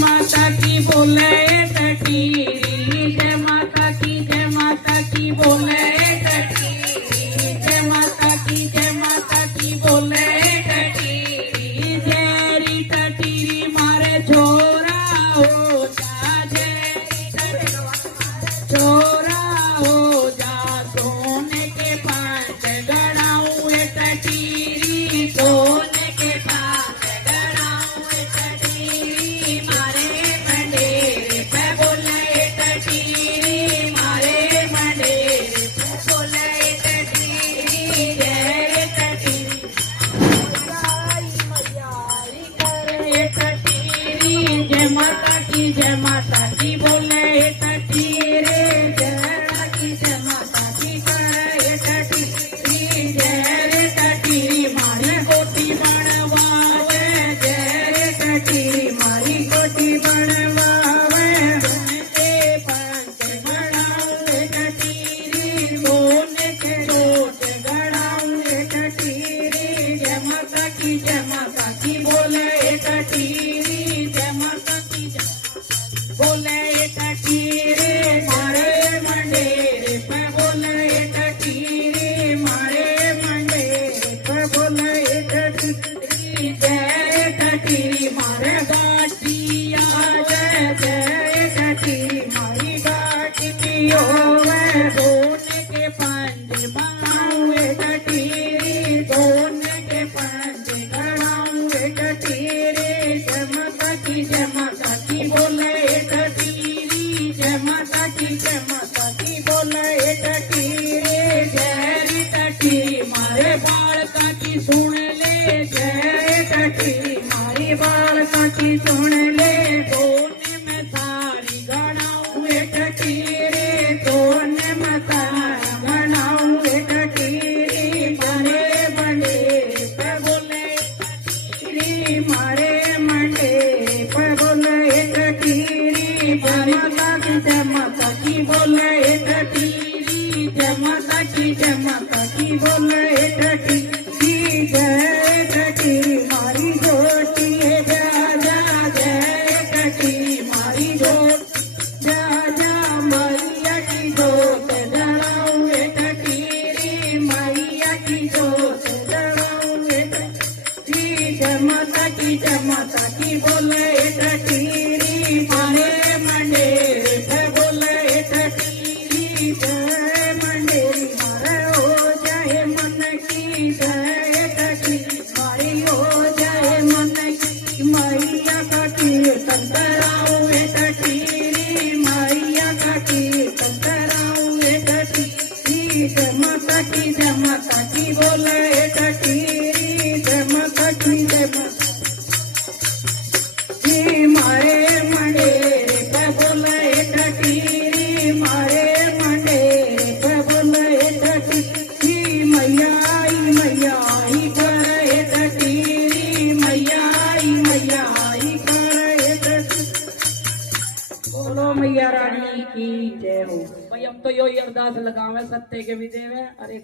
माता की बोले टटीरी, जय माता की, जय माता की बोले टटीरी, जय माता की, जय माता की बोले टटीरी, जयरी टटीरी मारे छोरा हो जा, जय छोरा हो जा, सोने के पांच गड़ाऊं टटीरी, सोने के पांच गड़ाऊं टटीरी मारे मंडेरे पे बोले टटीरी, मारे मंडेरे पे बोले टटीरी, जय टटीरी करे टटीरी, जय माता की, जय माता की बोले टटीरी, जय की, जय माता की करे टटीरी, जय टटीरी मारी गोटी बनवावे, जय टटीरी मारी गोटी बनवावे, के पंच गड़ाऊं टटीरी, सोने के रोट गड़ाऊं टटीरी, जय माता की, जय माता की बोले टटीरी, जय माता की, जय बोले टटीरी मारे मंडेरे पे बोले टटीरी, मारे मंडेरे पे बोले टटीरी, जय टटीरी मारे गाटिया, जय जय टटीरी मारी गाटियो, सोने के पंज बनाऊं टटीरी, सोने के पंज गड़ाऊं टटीरी, जय माता की, जय माता की बोले टटीरी, जय माता की, जय माता की बोले टटीरी, जय टटीरी मारे बालका की सुन ले, जय टटीरी मारी बालका की सुन ले, सोने में सारी गड़ाऊं टटीरी, सोने में सारी गड़ाऊं टटीरी, मारे बंडेरे पे बोले टटीरी, मारे मंडेरे पे बोले टटीरी, जय माता की, जय माता की बोले टटीरी, जय माता की, जय माता की बोले टटीरी, जय टटीरी मारी जोटी है, जा जा जय टटीरी मारी जोट, जा जा मैया की जोत जलाऊं टटीरी, मैया की जोत जलाऊं टटीरी, जय माता की, जय माता की बोले टटीरी, मारे मंडेरे पे बोले टटीरी, जय मंडेरी मारे हो जाए मन की, जय टटीरी मारी हो जाए मन की, मैया का कीर्तन कराऊं टटीरी, मैया का कीर्तन कराऊं टटीरी, जय माता की, जय माता की बोले टटीरी, जय माता की, जय माता की मारे मंडेरे पे बोले टटीरी, मारे मंडेरे पे बोले टटीरी, मैया आई करे टटीरी, मैया आई करे टटीरी, बोलो मैया रानी की जय हो। भाई हम तो यो अरदास लगावे सत्य के भी देवे, अरे